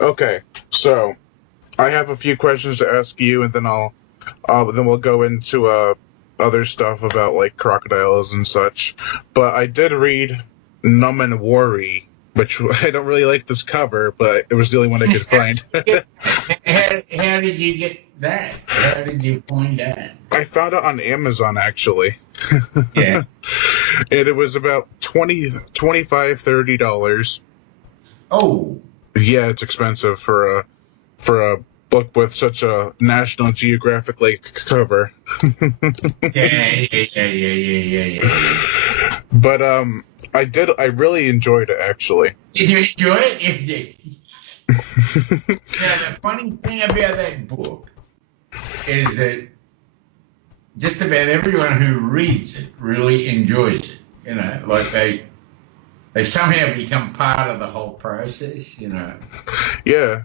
Okay, so I have a few questions to ask you, and then we'll go into other stuff about like crocodiles and such. But I did read Numunwari, which I don't really like this cover, but it was the only one I could find. How did you get that? How did you find that? I found it on Amazon actually, Yeah. and it was about 25, $30. Oh, Yeah, it's expensive for a book with such a National Geographic like cover. yeah. But I really enjoyed it actually. Did you enjoy it? Yeah, the funny thing about that book is that just about everyone who reads it really enjoys it. Like they somehow become part of the whole process. Yeah,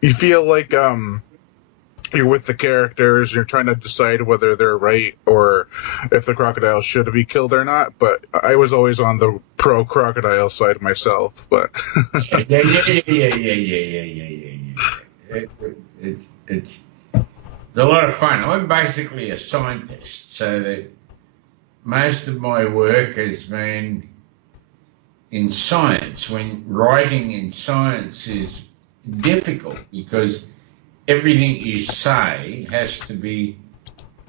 you feel like you're with the characters, you're trying to decide whether they're right or if the crocodile should be killed or not. But I was always on the pro crocodile side myself. But Yeah. It's a lot of fun. I'm basically a scientist, so that most of my work has been in science. When writing in science is difficult because everything you say has to be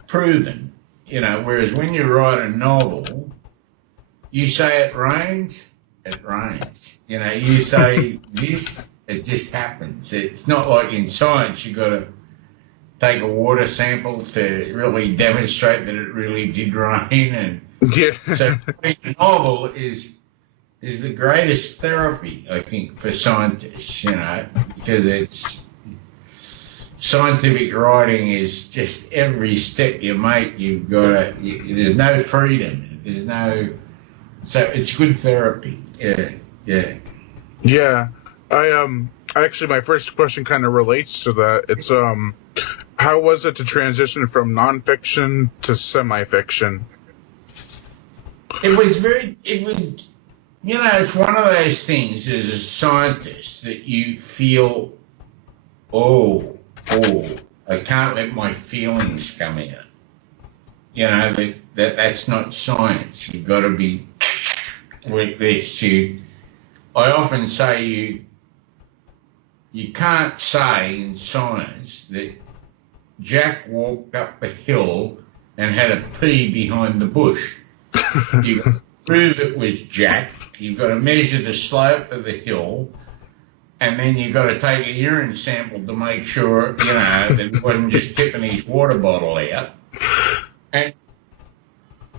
proven. Whereas when you write a novel, you say it rains. You say this, it just happens. It's not like in science you got to take a water sample to really demonstrate that it really did rain. And yeah, so writing a novel is the greatest therapy, I think, for scientists. Because it's scientific writing is just every step you make, you've got to. There's no freedom. There's no. So it's good therapy. Yeah. yeah. Actually my first question kind of relates to that. It's how was it to transition from nonfiction to semi-fiction? It was, it's one of those things as a scientist that you feel, oh, I can't let my feelings come out. That's not science. You've got to be with this. I often say you can't say in science that Jack walked up a hill and had a pea behind the bush. You've got to prove it was Jack. You've got to measure the slope of the hill, and then you've got to take a urine sample to make sure, that he wasn't just tipping his water bottle out. And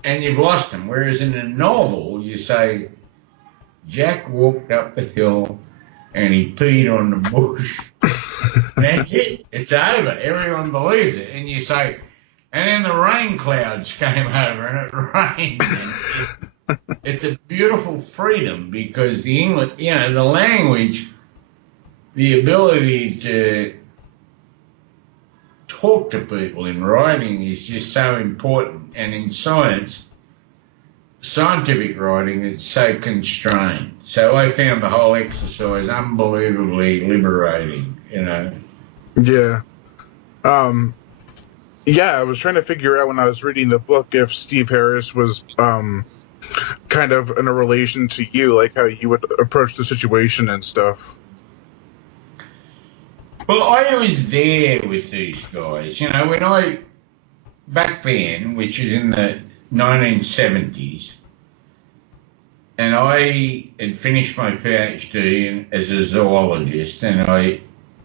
and you've lost him. Whereas in a novel, you say, Jack walked up the hill and he peed on the bush. That's it. It's over. Everyone believes it. And you say, and then the rain clouds came over and it rained. And it's a beautiful freedom because the English, the language, the ability to talk to people in writing is just so important. And in scientific writing, it's so constrained. So I found the whole exercise unbelievably liberating. Yeah. Um, yeah, I was trying to figure out when I was reading the book if Steve Harris was kind of in a relation to you, like how you would approach the situation and stuff. Well, I was there with these guys. Back then, which is in the 1970s, and I had finished my PhD as a zoologist, and I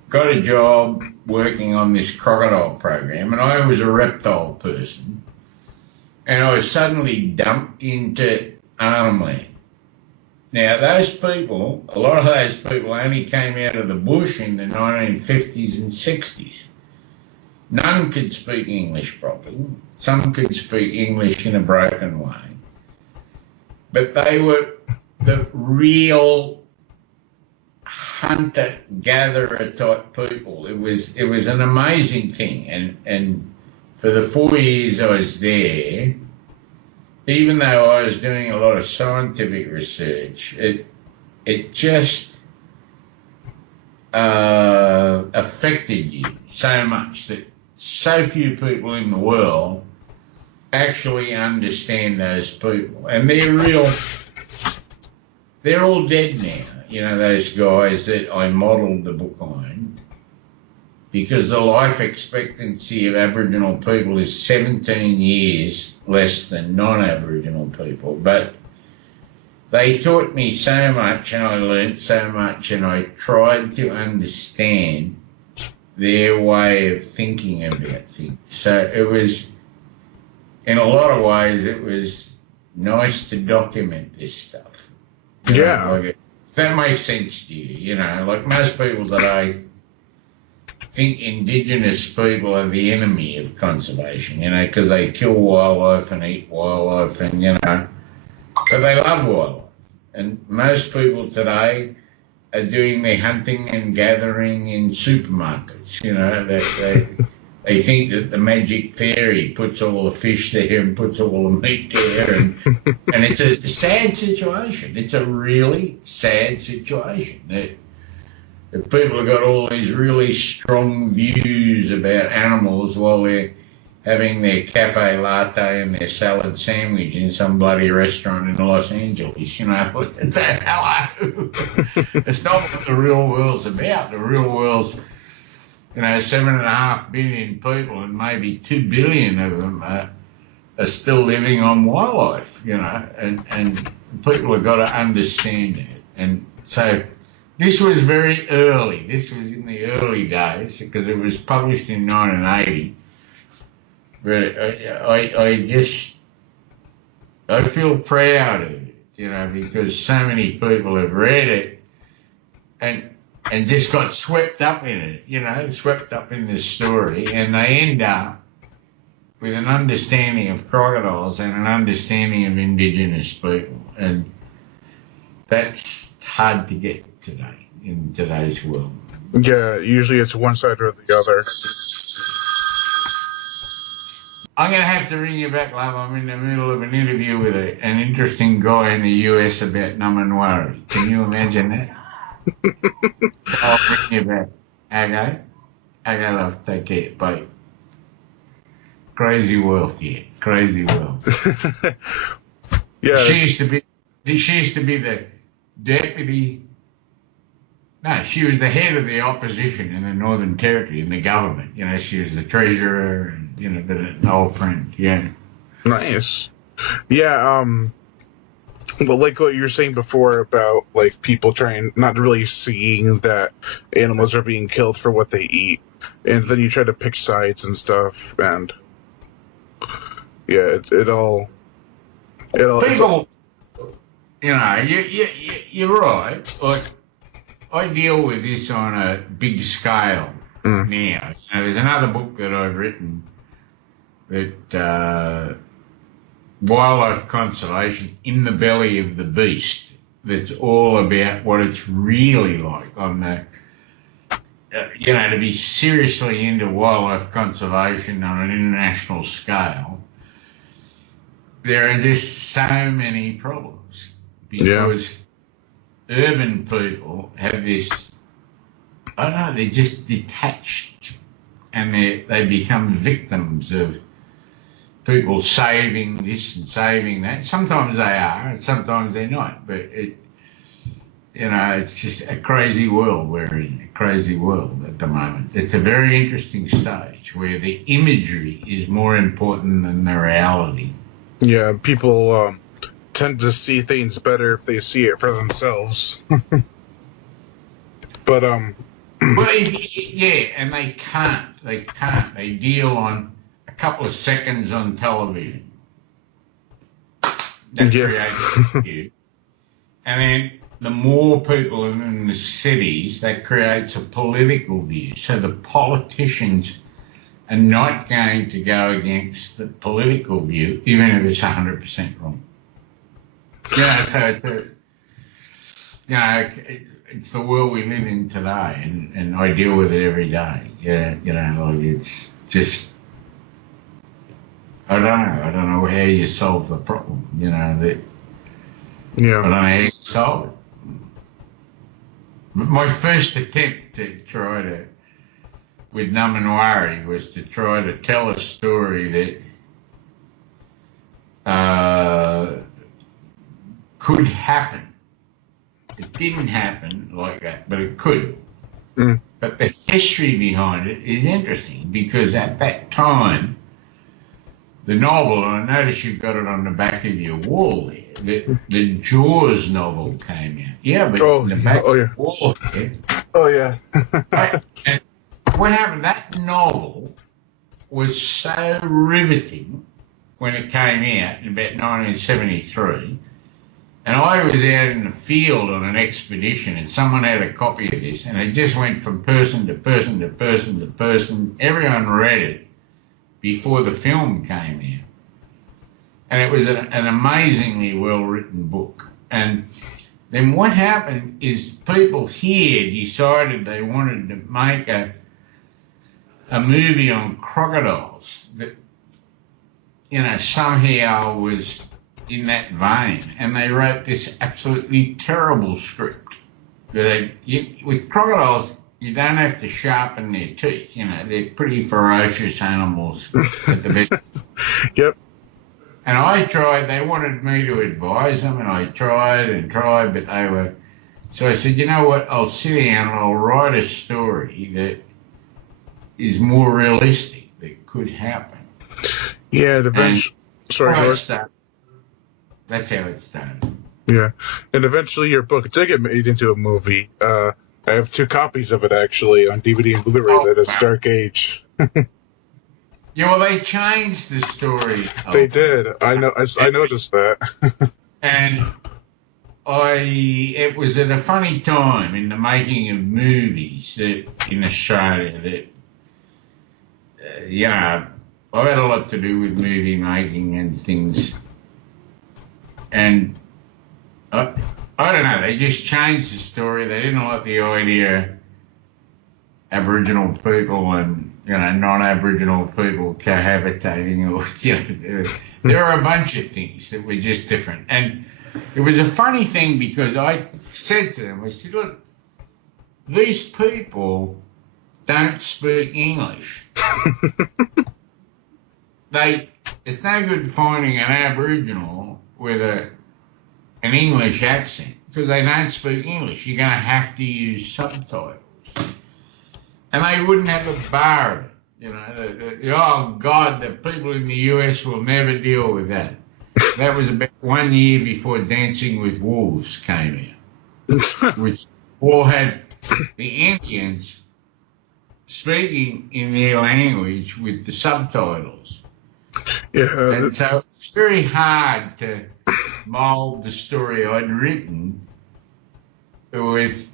got a job working on this crocodile program, and I was a reptile person, and I was suddenly dumped into Arnhem. Now, a lot of those people only came out of the bush in the 1950s and 60s. None could speak English properly. Some could speak English in a broken way. But they were the real hunter-gatherer type people. It was an amazing thing. And for the 4 years I was there, even though I was doing a lot of scientific research, it just affected you so much that so few people in the world actually understand those people, and they're all dead now. You know, those guys that I modelled the book on, because the life expectancy of Aboriginal people is 17 years less than non-Aboriginal people. But they taught me so much, and I learnt so much, and I tried to understand their way of thinking about things. So it was, in a lot of ways, it was nice to document this stuff. Yeah. Like that makes sense to you, you know. Like most people today think Indigenous people are the enemy of conservation, you know, because they kill wildlife and eat wildlife and, you know, but they love wildlife. And most people today are doing their hunting and gathering in supermarkets, you know. They think that the magic fairy puts all the fish there and puts all the meat there, and it's a sad situation. It's a really sad situation that people have got all these really strong views about animals while they're having their cafe latte and their salad sandwich in some bloody restaurant in Los Angeles, you know. It's a hello. It's not what the real world's about. The real world's, you know, 7.5 billion people, and maybe 2 billion of them are still living on wildlife, you know, and people have got to understand it. And so this was very early. This was in the early days because it was published in 1980. But I feel proud of it, you know, because so many people have read it and just got swept up in it, you know, swept up in this story, and they end up with an understanding of crocodiles and an understanding of Indigenous people, and that's hard to get today in today's world. Yeah, usually it's one side or the other. I'm going to have to ring you back, love. I'm in the middle of an interview with an interesting guy in the US about Numunwari. Can you imagine that? I'll bring you back. Okay? Okay, love. Take care. Bye. Crazy world here. Crazy world. Yeah. She used to be the deputy. No, she was the head of the opposition in the Northern Territory in the government. You know, she was the treasurer and, you know, an old friend. Yeah. Nice. Yeah, but like what you were saying before about, like, people trying, not really seeing that animals are being killed for what they eat, and then you try to pick sides and stuff, and yeah, it all People, you know, you're right. Like, I deal with this on a big scale now. You know, there's another book that I've written that wildlife conservation in the belly of the beast. That's all about what it's really like on the, you know, to be seriously into wildlife conservation on an international scale. There are just so many problems because urban people have this, I don't know, they're just detached, and they become victims of people saving this and saving that. Sometimes they are, and sometimes they're not, but you know, it's just a crazy world we're in, a crazy world at the moment. It's a very interesting stage where the imagery is more important than the reality. Yeah, people tend to see things better if they see it for themselves. But well, yeah, and they can't. They deal on a couple of seconds on television. That creates you. And then the more people are in the cities, that creates a political view. So the politicians are not going to go against the political view, even if it's 100% wrong. Yeah, so it's the world we live in today, and I deal with it every day. Yeah, you know, like it's just, I don't know how you solve the problem. You know that. Yeah. I don't know how you solve it. My first attempt to try to, with Numunwari, was to try to tell a story that could happen. It didn't happen like that, but it could. Mm. But the history behind it is interesting because at that time, the novel, and I notice you've got it on the back of your wall there, the Jaws novel came out. Yeah, but in the back of the wall there. Oh, yeah. And what happened, that novel was so riveting when it came out in about 1973. And I was out in the field on an expedition and someone had a copy of this and it just went from person to person to person to person. Everyone read it before the film came out. And it was an amazingly well-written book. And then what happened is people here decided they wanted to make a movie on crocodiles that, you know, somehow was in that vein, and they wrote this absolutely terrible script. With crocodiles, you don't have to sharpen their teeth. You know, they're pretty ferocious animals at the best. Yep. And I tried. They wanted me to advise them, and I tried and tried, but they were. So I said, you know what? I'll sit down and I'll write a story that is more realistic, that could happen. Yeah. Eventually. Sorry, George. That's how it started. Yeah, and eventually your book did get made into a movie. I have 2 copies of it actually on DVD and Blu-ray. That is Dark Age. Yeah, well, they changed the story. They did. I know. I noticed that. And it was at a funny time in the making of movies in Australia that, you know, I've had a lot to do with movie making and things. And I don't know, they just changed the story. They didn't like the idea Aboriginal people and, you know, non-Aboriginal people cohabitating, or, you know, there are a bunch of things that were just different. And it was a funny thing because I said to them, I said, look, these people don't speak English. It's no good finding an Aboriginal with an English accent because they don't speak English. You're going to have to use subtitles. And they wouldn't have a bar of it. You know, oh, God, the people in the US will never deal with that. That was about 1 year before Dancing with Wolves came out, which all had the Indians speaking in their language with the subtitles. Yeah. And so it's very hard to mould the story I'd written with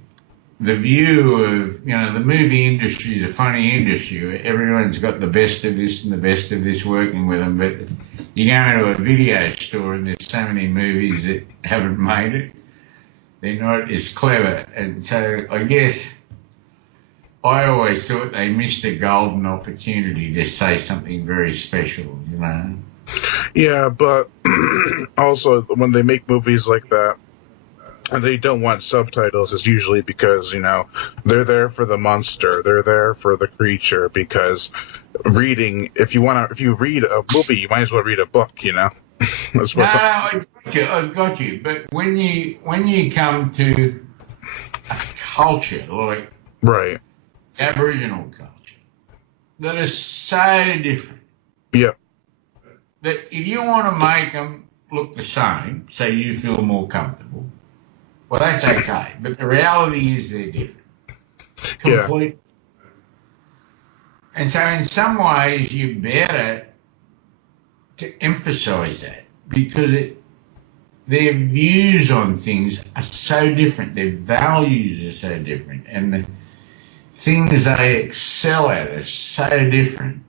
the view of, you know, the movie industry is a funny industry. Everyone's got the best of this and the best of this working with them, but you go into a video store and there's so many movies that haven't made it. They're not as clever. And so I guess I always thought they missed a golden opportunity to say something very special, you know. Yeah, but also when they make movies like that, and they don't want subtitles, is usually because, you know, they're there for the monster, they're there for the creature. Because reading, if you read a movie, you might as well read a book, you know. I've got you. But when you come to a culture like right, Aboriginal culture that is so different, yep, that if you want to make them look the same, so you feel more comfortable, well, that's okay. But the reality is they're different. Completely. Yeah. And so in some ways you're better to emphasise that because their views on things are so different. Their values are so different. And the things they excel at are so different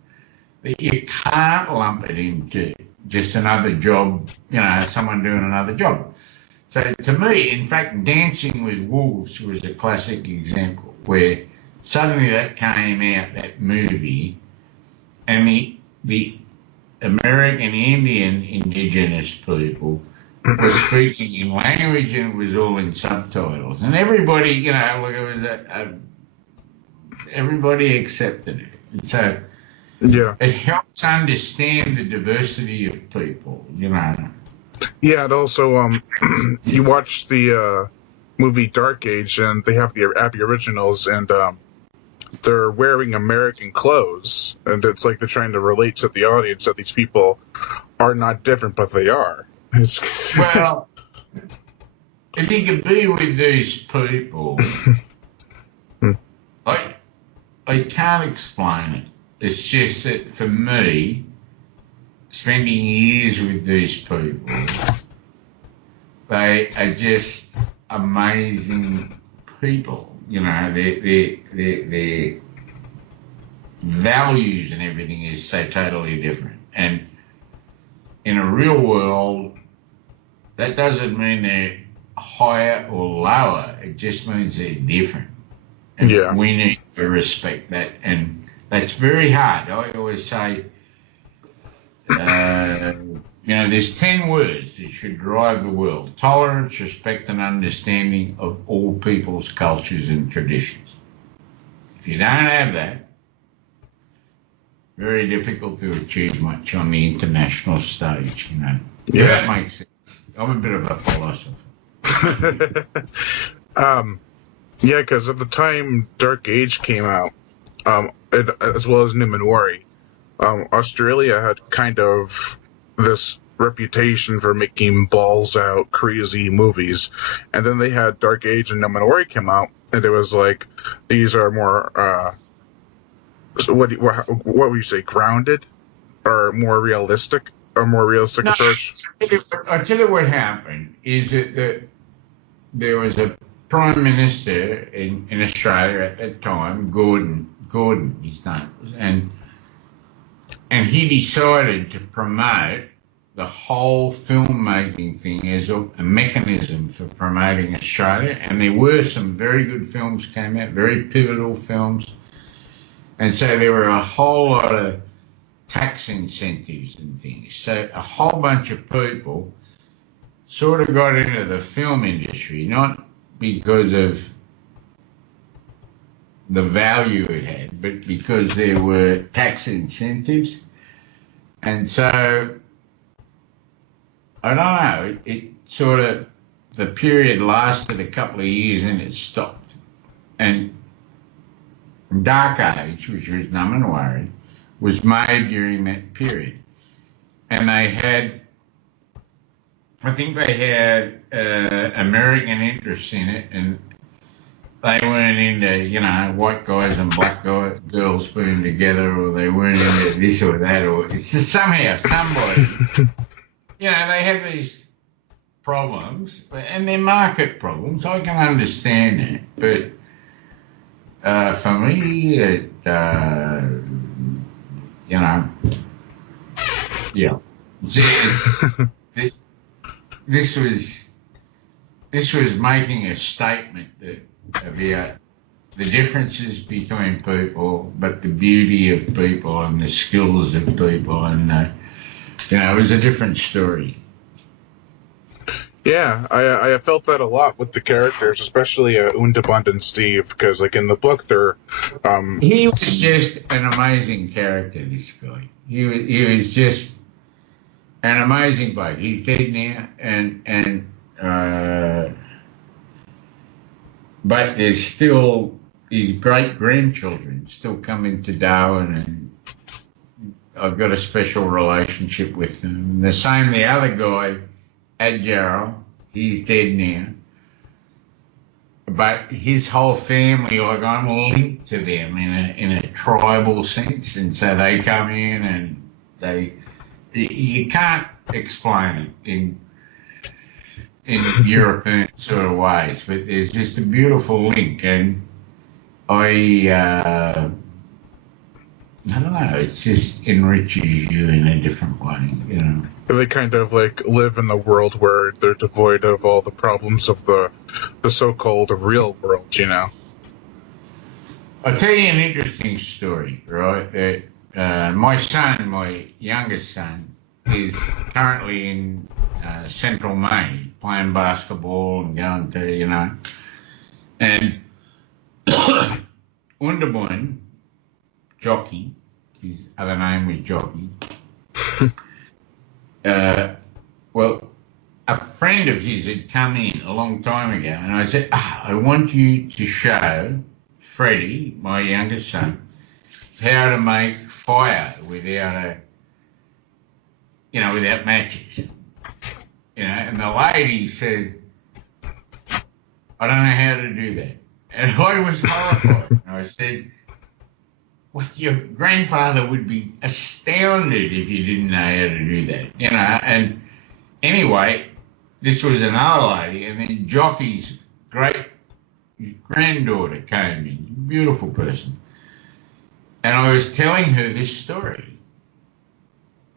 that you can't lump it into just another job, you know, someone doing another job. So to me, in fact, Dancing with Wolves was a classic example where suddenly that came out, that movie, and the American Indian Indigenous people was speaking in language and it was all in subtitles. And everybody, you know, like it was everybody accepted it. And so Yeah. it helps understand the diversity of people, you know. Yeah, and also, you watch the movie Dark Age, and they have the Aboriginals, and they're wearing American clothes, and it's like they're trying to relate to the audience that these people are not different, but they are. Well, if you could be with these people, I can't explain it. It's just that for me, spending years with these people, they are just amazing people. You know, their values and everything is so totally different. And in a real world, that doesn't mean they're higher or lower. It just means they're different. And Yeah. we need to respect that. And that's very hard. I always say, you know, there's 10 words that should drive the world: tolerance, respect, and understanding of all people's cultures and traditions. If you don't have that, very difficult to achieve much on the international stage, you know. Yeah. That makes sense. I'm a bit of a philosopher. Yeah, because at the time Dark Age came out, as well as Numunwari, Australia had kind of this reputation for making balls out crazy movies, and then they had Dark Age and Numunwari come out, and it was like, these are more so what would you say, grounded, or more realistic, approach? I'll tell you what happened is that there was a Prime Minister in Australia at that time, Gordon, his name was, and he decided to promote the whole filmmaking thing as a mechanism for promoting Australia. And there were some very good films came out, very pivotal films. And so there were a whole lot of tax incentives and things. So a whole bunch of people sort of got into the film industry, not because of the value it had, but because there were tax incentives. And so, I don't know, it sort of, the period lasted a couple of years and it stopped. And Dark Age, which was Numunwari, was made during that period. And they had, I think they had American interests in it, and they weren't into, you know, white guys and black girls putting together, or they weren't into this or that, or it's just somehow somebody, you know, they have these problems, and they're market problems. I can understand it, but for me, it, you know, yeah. This was making a statement that about the differences between people, but the beauty of people and the skills of people, and you know, it was a different story. Yeah, I felt that a lot with the characters, especially Undabund and Steve, because like in the book, they're he was just an amazing character. This guy, he was just an amazing bloke. He's dead now, and but there's still his great grandchildren still coming to Darwin, and I've got a special relationship with them. And the same, the other guy, Adjarl, he's dead now. But his whole family, like, I'm linked to them in a tribal sense, and so they come in and you can't explain it in European sort of ways, but there's just a beautiful link, and I don't know, it just enriches you in a different way, you know. They kind of like live in the world where they're devoid of all the problems of the so-called real world, you know. I'll tell you an interesting story, right? That my son, my youngest son, is currently in Central Maine, playing basketball and going to, and Underboyne, Jockey, his other name was Jockey. Well, a friend of his had come in a long time ago, and I said, I want you to show Freddie, my youngest son, how to make fire without without matches. And the lady said, I don't know how to do that. And I was horrified. And I said, well, your grandfather would be astounded if you didn't know how to do that. And anyway, this was another lady, and then Jockey's great granddaughter came in, beautiful person. And I was telling her this story.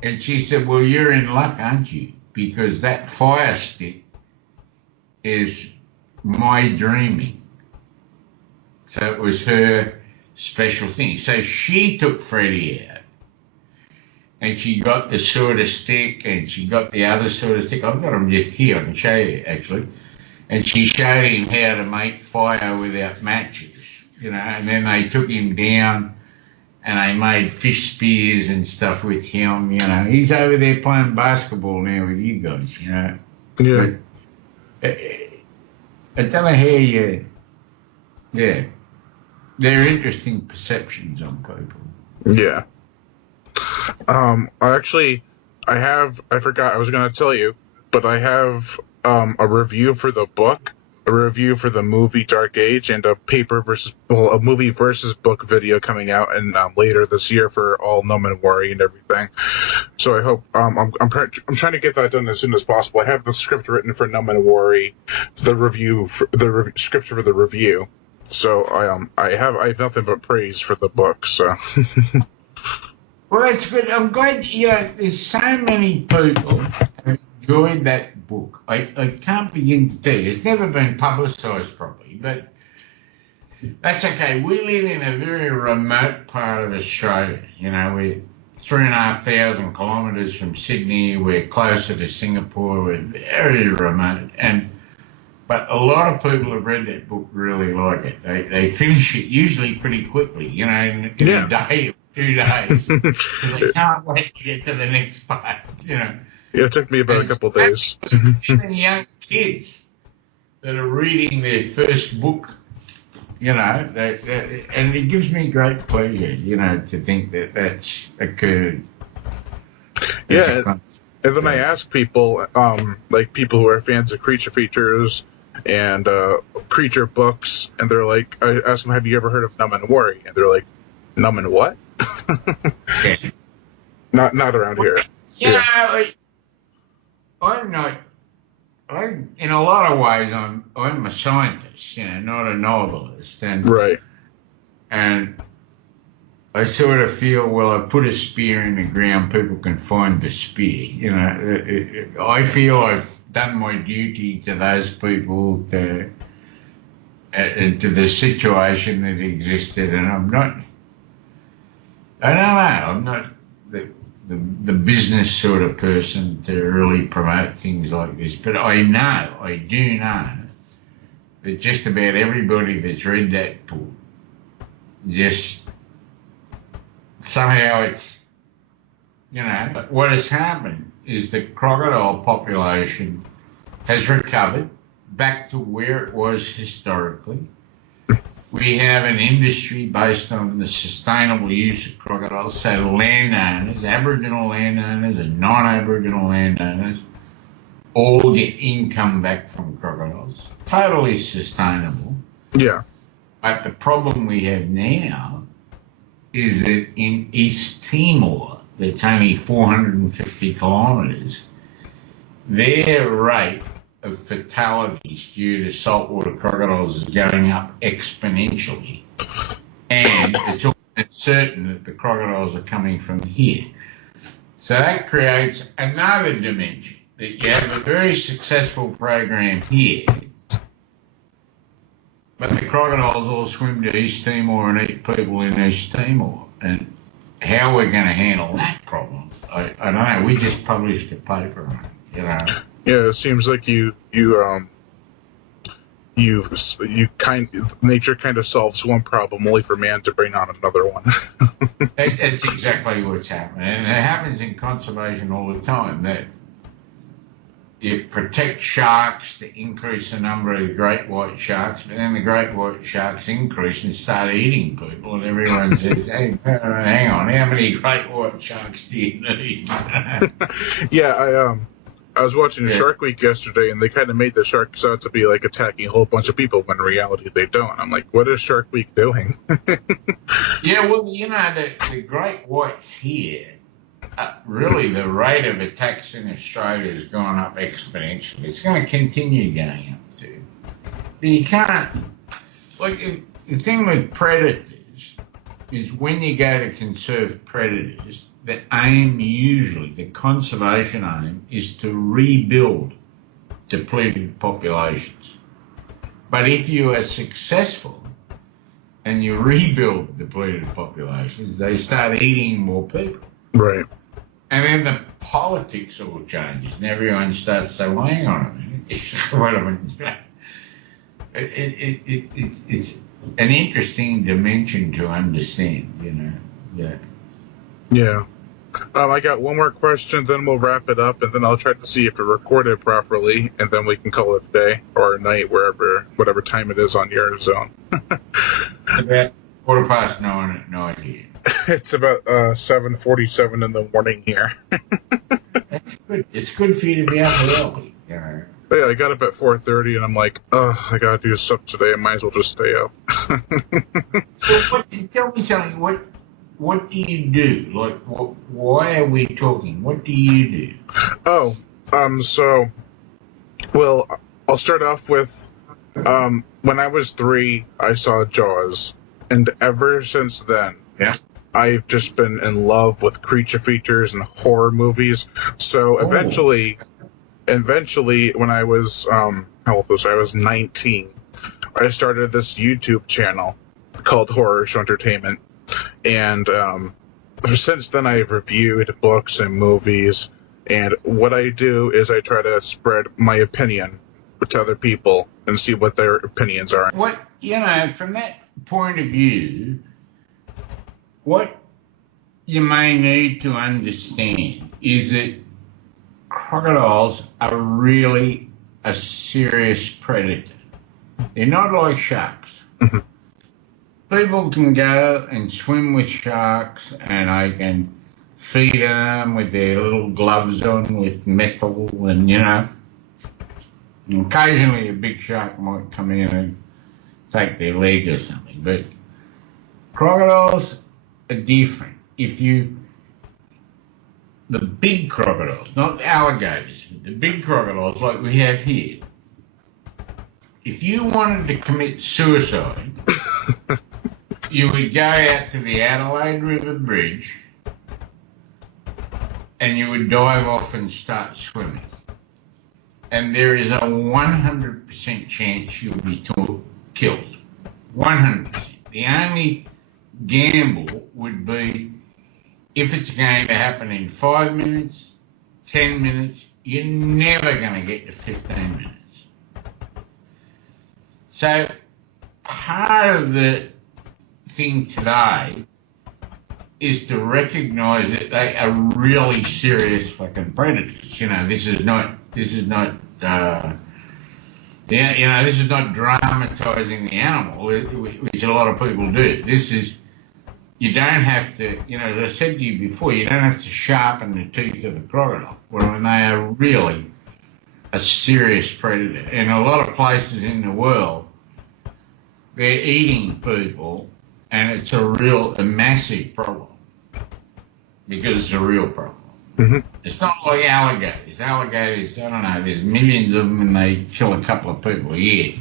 And she said, well, you're in luck, aren't you? Because that fire stick is my dreaming. So it was her special thing. So she took Freddie out, and she got the sort of stick, and she got the other sort of stick. I've got them just here. I can show you, actually. And she showed him how to make fire without matches, and then they took him down, and they made fish spears and stuff with him, He's over there playing basketball now with you guys, Yeah. But, I don't know how yeah. They're interesting perceptions on people. Yeah. I forgot, I was going to tell you, but I have a review for the book, a review for the movie Dark Age, and a movie versus book video coming out later this year for all Numunwari and everything. So I hope I'm trying to get that done as soon as possible. I have the script written for Numunwari, the script for the review. So I have nothing but praise for the book. So. Well, that's good. I'm glad. There's so many people who enjoyed that book. I can't begin to tell you. It's never been publicised properly, but that's okay. We live in a very remote part of Australia. We're 3,500 kilometres from Sydney. We're closer to Singapore. We're very remote, but a lot of people have read that book, really like it. They finish it usually pretty quickly, in a day or 2 days, because they can't wait to get to the next part, Yeah, it took me about a couple of days. Even young kids that are reading their first book, and it gives me great pleasure, to think that that's occurred. Yeah, and then I ask people, like people who are fans of creature features and creature books, and they're like, I ask them, have you ever heard of Numunwari? And they're like, Numun what? Yeah. Not around here. I'm not. In a lot of ways, I'm a scientist, not a novelist, right. And I sort of feel, well, I put a spear in the ground, people can find the spear. I feel I've done my duty to those people, to the situation that existed, and I'm not the business sort of person to really promote things like this, but I do know that just about everybody that's read that book, just somehow it's, what has happened is the crocodile population has recovered back to where it was historically. We have an industry based on the sustainable use of crocodiles, so landowners, Aboriginal landowners and non-Aboriginal landowners, all get income back from crocodiles. Totally sustainable. Yeah. But the problem we have now is that in East Timor, that's only 450 kilometres, their rate of fatalities due to saltwater crocodiles is going up exponentially. And it's almost certain that the crocodiles are coming from here. So that creates another dimension, that you have a very successful program here, but the crocodiles all swim to East Timor and eat people in East Timor. And how we're going to handle that problem, I don't know. We just published a paper on it, Yeah, it seems like nature kind of solves one problem only for man to bring on another one. It's exactly what's happening, and it happens in conservation all the time. That you protect sharks to increase the number of the great white sharks, but then the great white sharks increase and start eating people, and everyone says, "Hey, hang on, how many great white sharks do you need?" Yeah, I was watching Yeah. Shark Week yesterday, and they kind of made the sharks out to be like attacking a whole bunch of people when in reality they don't. I'm like, what is Shark Week doing? Yeah, well, the great whites here, really the rate of attacks in Australia has gone up exponentially. It's going to continue going up too. But you can't, the thing with predators is when you go to conserve predators, the aim usually, the conservation aim, is to rebuild depleted populations. But if you are successful and you rebuild depleted populations, they start eating more people. Right. And then the politics all changes and everyone starts to say, well, hang on a minute. It's an interesting dimension to understand, Yeah. Yeah. I got one more question, then we'll wrap it up, and then I'll try to see if it recorded properly, and then we can call it a day or a night, whatever time it is on your zone. It's about 9:15 at night here. It's about 7:47 in the morning here. That's good. It's good for you to be up early, But yeah, I got up at 4:30, and I'm like, I gotta do stuff today. I might as well just stay up. So tell me something. What do you do? Like, why are we talking? What do you do? Oh, so, well, I'll start off with, when I was 3, I saw Jaws, and ever since then, Yeah. I've just been in love with creature features and horror movies. So eventually, when I was, how old was I? I was 19. I started this YouTube channel called Horror Show Entertainment, and since then I've reviewed books and movies. And what I do is I try to spread my opinion to other people and see what their opinions are. From that point of view, what you may need to understand is that crocodiles are really a serious predator. They're not like sharks. Mhm. People can go and swim with sharks and they can feed them with their little gloves on with metal and, occasionally a big shark might come in and take their leg or something. But crocodiles are different. The big crocodiles, not alligators, but the big crocodiles like we have here, if you wanted to commit suicide, you would go out to the Adelaide River Bridge and you would dive off and start swimming. And there is a 100% chance you'll be killed. 100%. The only gamble would be if it's going to happen in 5 minutes, 10 minutes, you're never going to get to 15 minutes. So part of the thing today is to recognise that they are really serious fucking predators. This is not dramatising the animal, which a lot of people do. You don't have to, as I said to you before, you don't have to sharpen the teeth of a crocodile when they are really a serious predator. In a lot of places in the world, they're eating people, and it's a massive problem because it's a real problem. Mm-hmm. It's not like alligators. Alligators, I don't know, there's millions of them and they kill a couple of people a year.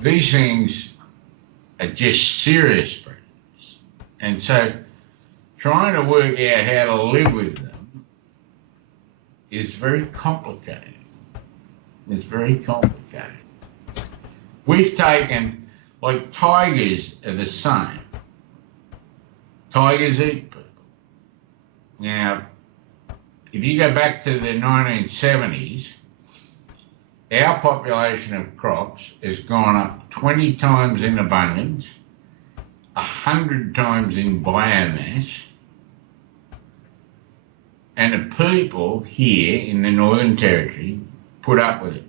These things are just serious predators. And so trying to work out how to live with them is very complicated. It's very complicated. We've taken, like tigers are the same. Tigers eat people. Now, if you go back to the 1970s, our population of crops has gone up 20 times in abundance, 100 times in biomass, and the people here in the Northern Territory put up with it,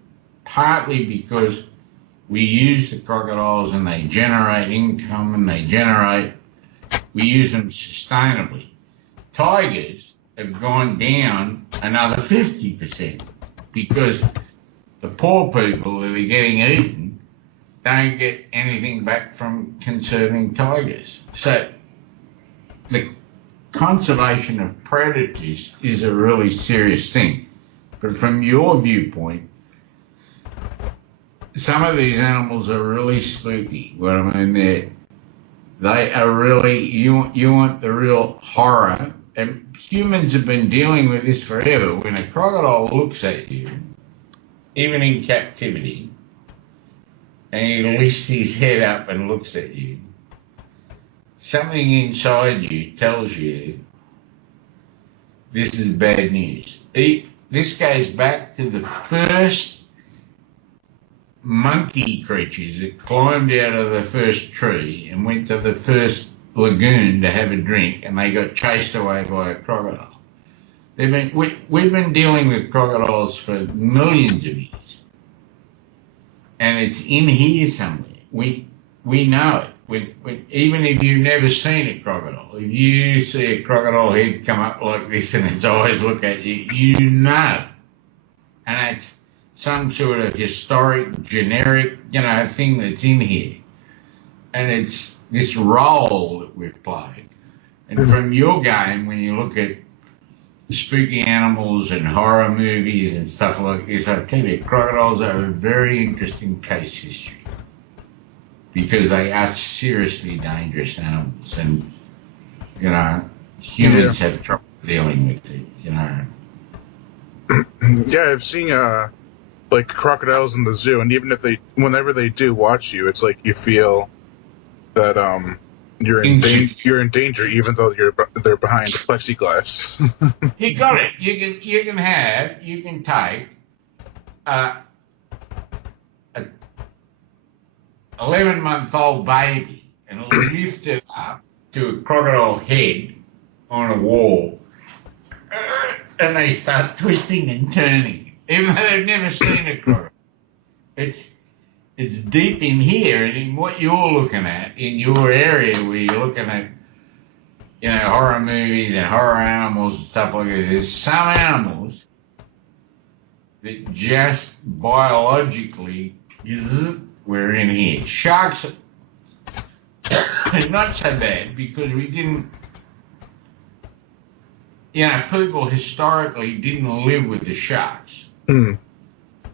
partly because we use the crocodiles and they generate income and we use them sustainably. Tigers have gone down another 50% because the poor people that are getting eaten don't get anything back from conserving tigers. So the conservation of predators is a really serious thing. But from your viewpoint, some of these animals are really spooky. Well, I mean, they are really, you want the real horror. And humans have been dealing with this forever. When a crocodile looks at you, even in captivity, and he lifts his head up and looks at you, something inside you tells you this is bad news. This goes back to the first monkey creatures that climbed out of the first tree and went to the first lagoon to have a drink, and they got chased away by a crocodile. We've been dealing with crocodiles for millions of years, and it's in here somewhere. We know it. Even if you've never seen a crocodile, if you see a crocodile head come up like this and its eyes look at you, you know. And it's some sort of historic, generic, thing that's in here. And it's this role that we've played. And from your game, when you look at spooky animals and horror movies and stuff like this, I tell you, crocodiles are a very interesting case history because they are seriously dangerous animals, and humans have trouble dealing with it. Yeah, I've seen like crocodiles in the zoo, and even if whenever they do watch you, it's like you feel that you're in danger, even though they're behind plexiglass. You got it. You can take a 11-month-old baby and lift it up to a crocodile head on a wall, and they start twisting and turning, even though they've never seen a crocodile. It's deep in here, and in what you're looking at in your area, where you're looking at, horror movies and horror animals and stuff like that. There's some animals that just biologically, we're in here. Sharks are not so bad because we didn't, people historically didn't live with the sharks.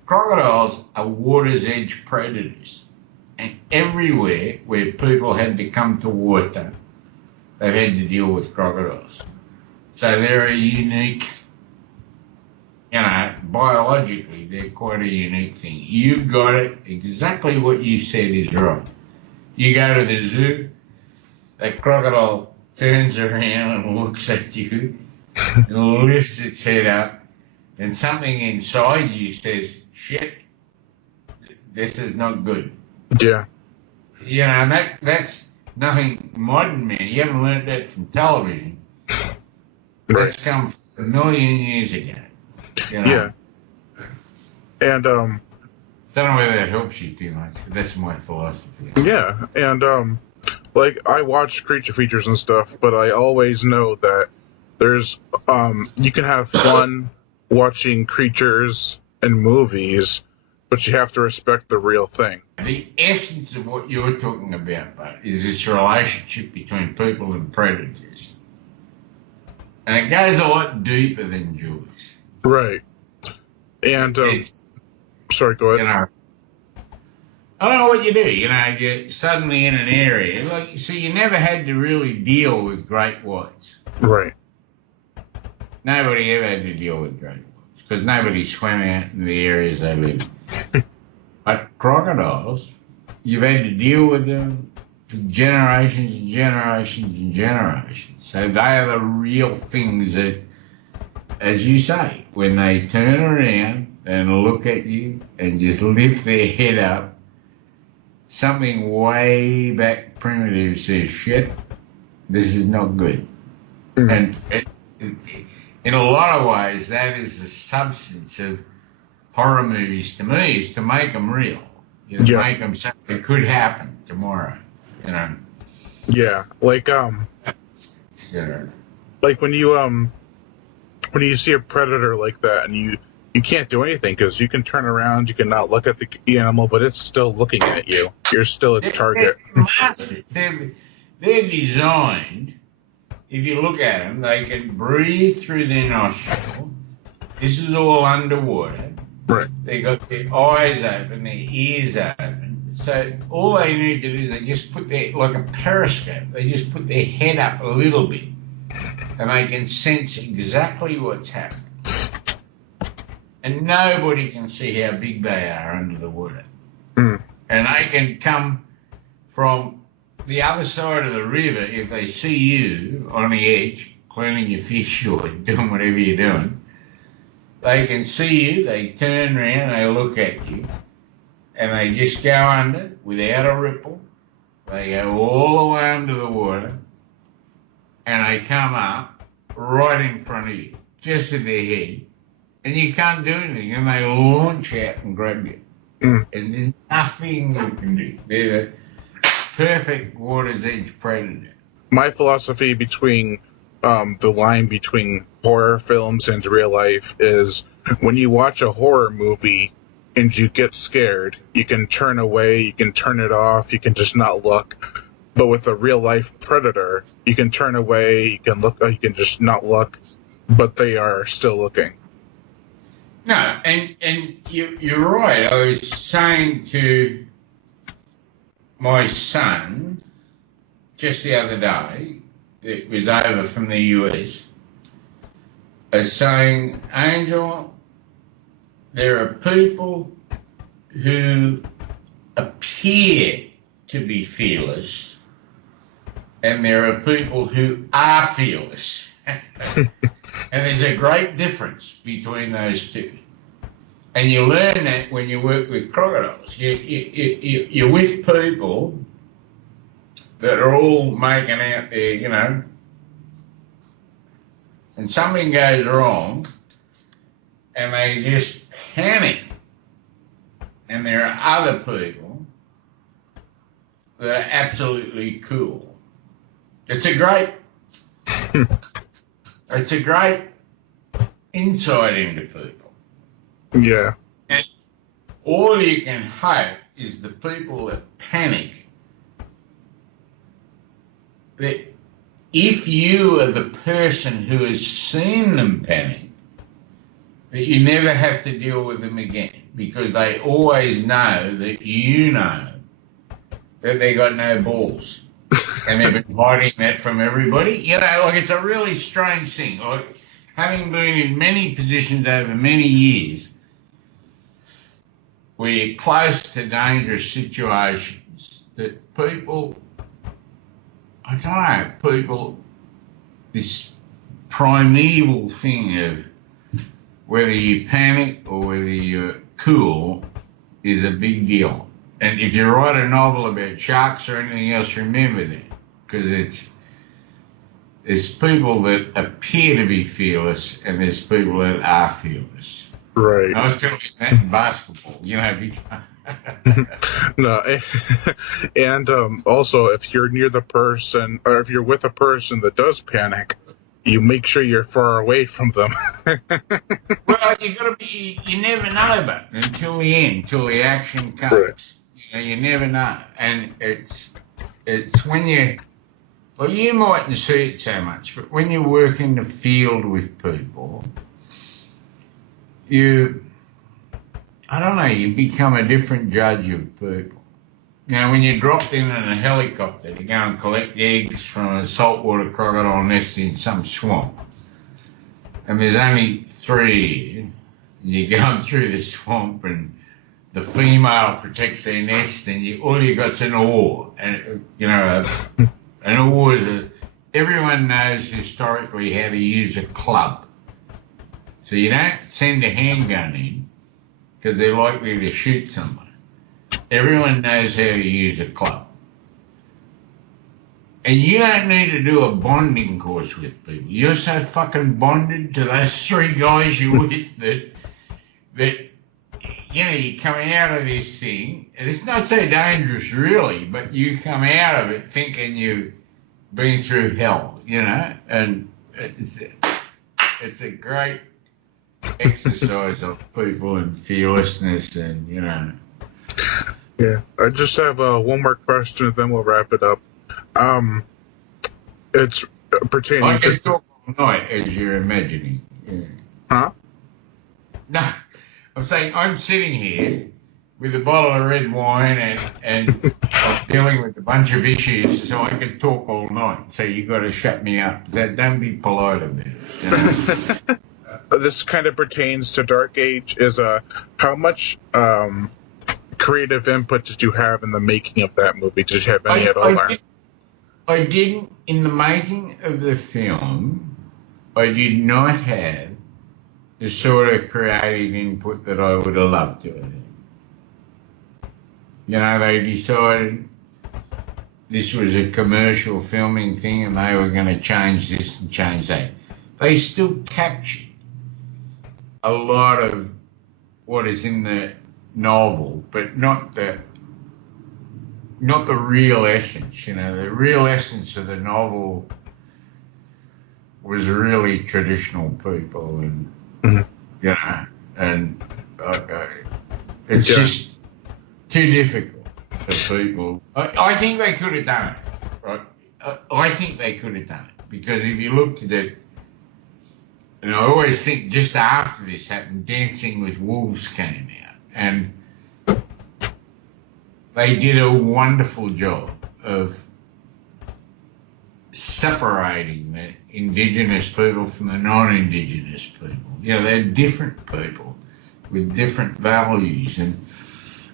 Crocodiles are water's edge predators, and everywhere where people had to come to water, they've had to deal with crocodiles. So they're a unique, biologically, they're quite a unique thing. You've got it, exactly what you said is right. You go to the zoo, that crocodile turns around and looks at you, and lifts its head up, and something inside you says, shit, this is not good. Yeah. That's nothing modern, man. You haven't learned that from television. That's come from a million years ago. Yeah. And don't know whether that helps you too much, but that's my philosophy. Yeah, and like I watch creature features and stuff, but I always know that there's you can have fun watching creatures and movies, but you have to respect the real thing. The essence of what you're talking about, bud, is this relationship between people and predators. And it goes a lot deeper than Jules. Right. And, sorry, go ahead. I don't know what you do. You're suddenly in an area. So you never had to really deal with great whites. Right. Nobody ever had to deal with great whites because nobody swam out in the areas they live in. But crocodiles, you've had to deal with them for generations and generations and generations. So they are the real things that, as you say, when they turn around and look at you and just lift their head up, something way back primitive says, shit, this is not good. And in a lot of ways, that is the substance of horror movies to me, is to make them real. You know, make them something that could happen tomorrow, you know. Yeah, like like when you see a predator like that and you can't do anything because you can turn around, you can not look at the animal, but it's still looking at you. You're still its target. They're designed, if you look at them, they can breathe through their nostril. This is all underwater. Right. They got their eyes open, their ears open. So all they need to do is they just put their, like a periscope, they just put their head up a little bit and they can sense exactly what's happening. And nobody can see how big they are under the water. And they can come from the other side of the river if they see you on the edge, cleaning your fish or doing whatever you're doing. They can see you, they turn around, they look at you, and they just go under without a ripple. They go all the way under the water, and they come up right in front of you, just at their head, and you can't do anything, and they launch out and grab you. And there's nothing you can do. They're the perfect water's edge predator. My philosophy between the line between horror films and real life is when you watch a horror movie and you get scared, you can turn away, you can turn it off, you can just not look. But with a real life predator, you can turn away, you can look, you can just not look, but they are still looking. No, and you're right. I was saying to my son just the other day, it was over from the US, I was saying, Angel, there are people who appear to be fearless, and there are people who are fearless. And there's a great difference between those two. And you learn that when you work with crocodiles. You're with people that are all making out there, you know, and something goes wrong, and they just panic. And there are other people that are absolutely cool. It's a great insight into people. Yeah. And all you can hope is the people that panic, that if you are the person who has seen them panic, that you never have to deal with them again, because they always know that you know that they got no balls. And they've been hiding that from everybody. You know, like, it's a really strange thing. Like, having been in many positions over many years, where you're close to dangerous situations, that people, I don't know, people, this primeval thing of whether you panic or whether you're cool is a big deal. And if you write a novel about sharks or anything else, remember that, because there's people that appear to be fearless and there's people that are fearless. Right. I was telling you that in basketball, you know. No, and also if you're near the person, or if you're with a person that does panic, you make sure you're far away from them. Well, you got to be. You never know about it until the end, until the action comes. Right. You never know, and it's when you. Well, you mightn't see it so much, but when you work in the field with people, I don't know, you become a different judge of people. Now, when you're dropped in a helicopter to go and collect eggs from a saltwater crocodile nest in some swamp, and there's only 3, and you're going through the swamp, and the female protects their nest, and all you got's an oar, and you know, an oar is everyone knows historically how to use a club. So you don't send a handgun in, because they're likely to shoot someone. Everyone knows how to use a club. And you don't need to do a bonding course with people. You're so fucking bonded to those three guys you're with that you're coming out of this thing, and it's not so dangerous really, but you come out of it thinking you've been through hell, and it's a great exercise of people and fearlessness and, Yeah, I just have one more question, then we'll wrap it up. It's pertaining I can to... talk all night as you're imagining. Yeah. Huh? No, I'm saying I'm sitting here with a bottle of red wine and I'm dealing with a bunch of issues, so I can talk all night. So you've got to shut me up. Don't be polite about it. This kind of pertains to Dark Age. Is how much creative input did you have in the making of that movie? Did you have any at all? I didn't, in the making of the film, I did not have the sort of creative input that I would have loved to have. They decided this was a commercial filming thing and they were going to change this and change that. They still captured a lot of what is in the novel, but not the real essence. The real essence of the novel was really traditional people, and and it's just too difficult for people. I think they could have done it, right? I think they could have done it, because if you looked at it, and I always think just after this happened, Dancing with Wolves came out, and they did a wonderful job of separating the Indigenous people from the non-Indigenous people. They're different people with different values, and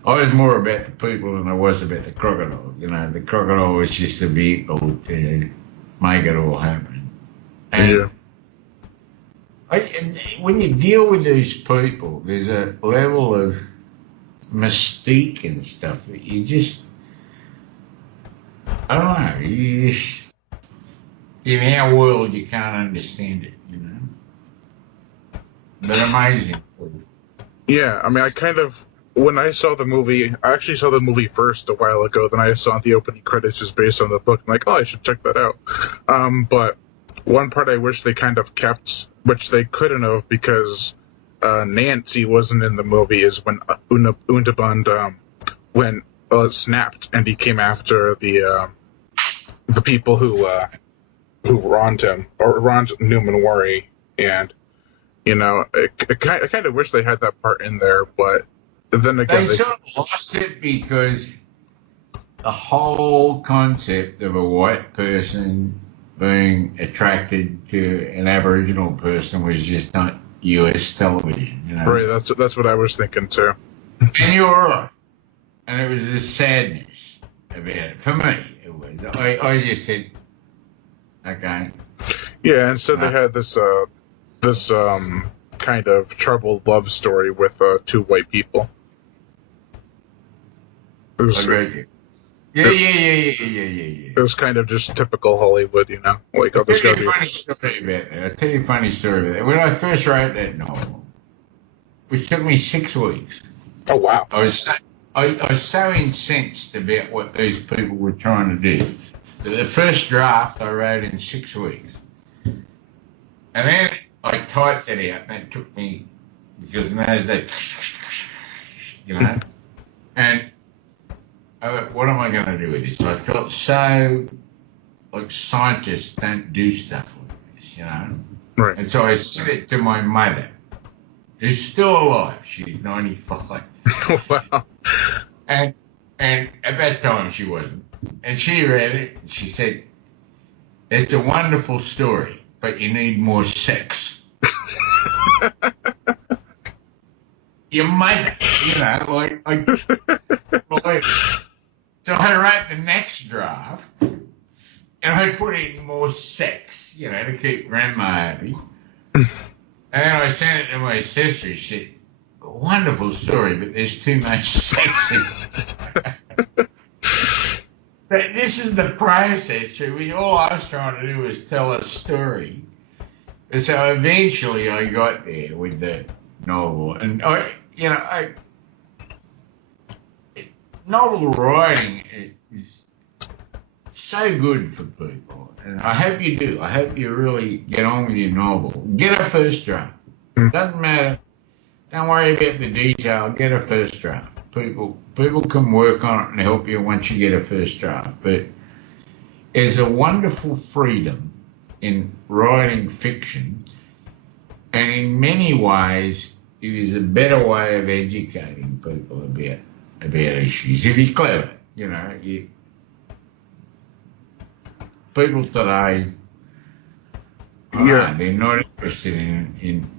I was more about the people than I was about the crocodile. The crocodile was just a vehicle to make it all happen. And when you deal with these people, there's a level of mystique and stuff that you just, I don't know, you just, in our world you can't understand it, They're amazing. Yeah, I mean, when I saw the movie, I actually saw the movie first a while ago, then I saw the opening credits just based on the book. I'm like, I should check that out. But one part I wish they kind of kept, which they couldn't have because Nancy wasn't in the movie, is when Undabund snapped and he came after the people who wronged him, or wronged Numunwari, and I kind of wish they had that part in there, but then again they sort of lost it because the whole concept of a white person being attracted to an Aboriginal person was just not US television, Right, that's what I was thinking too. And you're right. And it was the sadness about it. For me, it was. I just said, okay. Yeah, instead they had this kind of troubled love story with two white people. It was, Yeah. It was kind of just typical Hollywood, like I'll tell you a funny story about that. When I first wrote that novel, which took me 6 weeks. Oh wow! I was so incensed about what these people were trying to do. The first draft I wrote in 6 weeks, and then I typed it out, and it took me, because in those days, and I thought, what am I going to do with this? I felt so like scientists don't do stuff like this, Right. And so I sent it to my mother, who's still alive. She's 95. Wow. And at that time she wasn't. And she read it and she said, "It's a wonderful story, but you need more sex." Your mother, like. So I wrote the next draft, and I put in more sex, to keep Grandma happy. And then I sent it to my sister. She said, wonderful story, but there's too much sex in it. But this is the process. All I was trying to do was tell a story. And so eventually I got there with the novel. And, novel writing is so good for people. And I hope you do. I hope you really get on with your novel. Get a first draft. Doesn't matter. Don't worry about the detail. Get a first draft. People can work on it and help you once you get a first draft. But there's a wonderful freedom in writing fiction, and in many ways, it is a better way of educating people about issues. If you're clever, people today, they're not interested in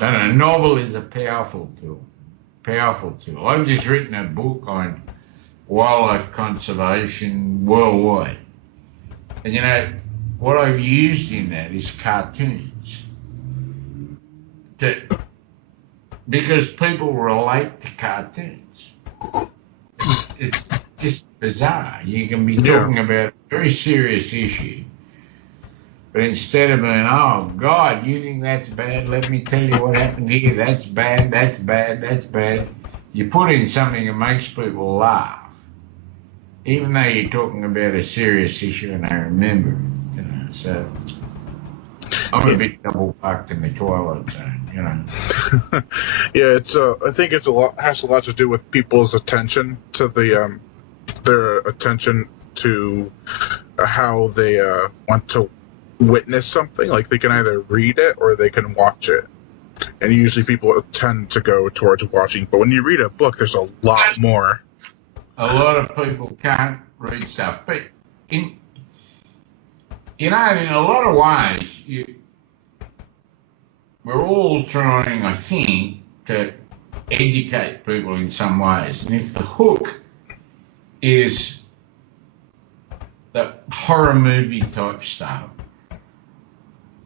I don't know. Novel is a powerful tool. I've just written a book on wildlife conservation worldwide. And what I've used in that is cartoons. Because people relate to cartoons. It's just bizarre. You can be talking about a very serious issue, but instead of being, oh, God, you think that's bad? Let me tell you what happened here. That's bad, that's bad, that's bad. You put in something that makes people laugh, even though you're talking about a serious issue and they remember it, So I'm a bit double-parked in the Twilight Zone, Yeah, I think has a lot to do with people's attention to their attention to how they want to witness something. Like they can either read it or they can watch it, and usually people tend to go towards watching. But when you read a book, there's a lot more. A lot of people can't read stuff, but in a lot of ways, we're all trying, I think, to educate people in some ways. And if the hook is the horror movie type stuff,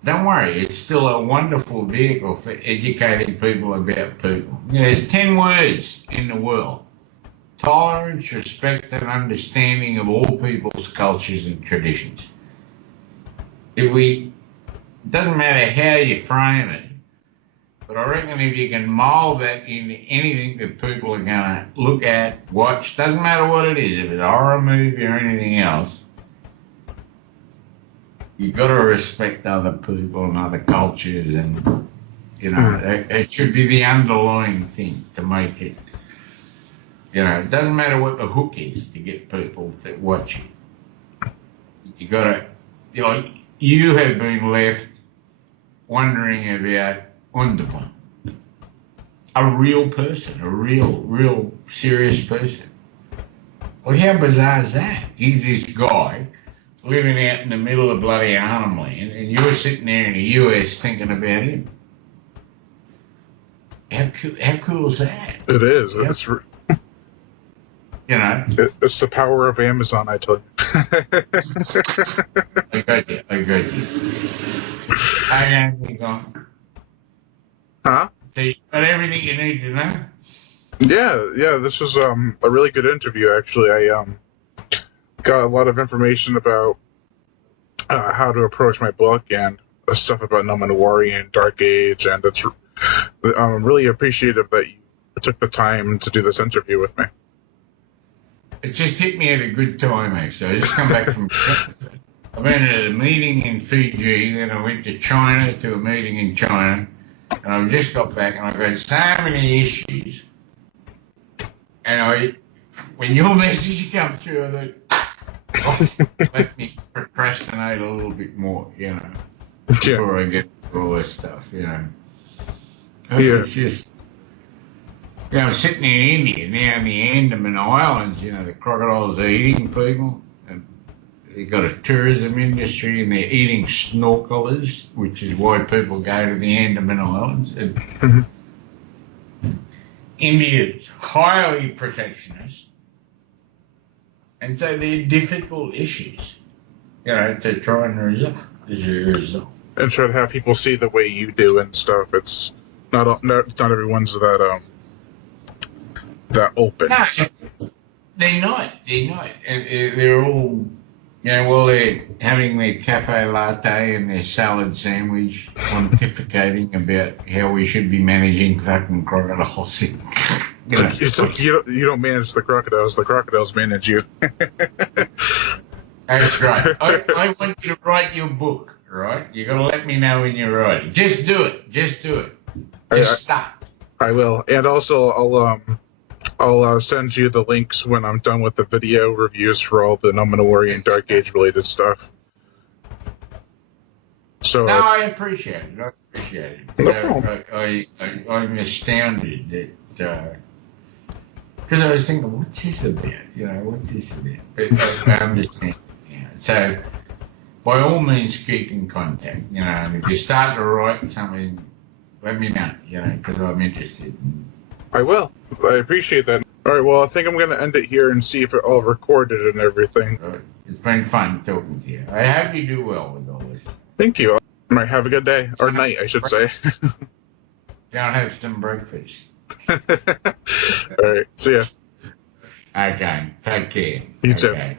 don't worry, it's still a wonderful vehicle for educating people about people. There's 10 words in the world. Tolerance, respect, and understanding of all people's cultures and traditions. It doesn't matter how you frame it, but I reckon if you can mould that into anything that people are going to look at, watch, doesn't matter what it is, if it's a horror movie or anything else, you've got to respect other people and other cultures, and, it should be the underlying thing to make it. It doesn't matter what the hook is to get people to watch it. You got to, you have been left wondering about Underplan. A real person, a real serious person. Well, how bizarre is that? He's this guy living out in the middle of bloody Arnhem Land, and you're sitting there in the US thinking about him. How cool is that? It is. It's it's the power of Amazon, I tell you. I got you. How long you gone? Huh? So you got everything you need to know? Yeah. This was a really good interview, actually. I got a lot of information about how to approach my book and stuff about Numunwari and Dark Age, and I'm really appreciative that you took the time to do this interview with me. It just hit me at a good time, actually. I just come back from I've been at a meeting in Fiji, then I went to China to a meeting in China, and I've just got back, and I've got so many issues. And when your message comes through, I thought, let me procrastinate a little bit more, before I get to all this stuff, It's just... I'm sitting in India now in the Andaman Islands, the crocodiles are eating people, and they've got a tourism industry, and they're eating snorkelers, which is why people go to the Andaman Islands. And India's highly protectionist, and so they're difficult issues, to try and resolve. And try to have people see the way you do and stuff. It's not everyone's that open. No, they're not. They're not. They're all, while they're having their cafe latte and their salad sandwich, pontificating about how we should be managing fucking crocodiles. It's like you don't manage the crocodiles manage you. That's right. I want you to write your book, right? You're going to let me know when you're writing. Just do it. Just start. I will. And also, I'll send you the links when I'm done with the video reviews for all the Numunwari and Dark Age related stuff. So, no, I appreciate it. I'm astounded that... because I was thinking, what's this about? But I understand. So, by all means, keep in contact. And if you start to write something, let me know. Because I'm interested. I will. I appreciate that. All right. Well, I think I'm going to end it here and see if it all recorded and everything. It's been fun talking to you. I hope you do well with all this. Thank you. All right. Have a good day or night, I should say. Go and have some breakfast. All right. See ya. Okay. Take care. You too. Okay.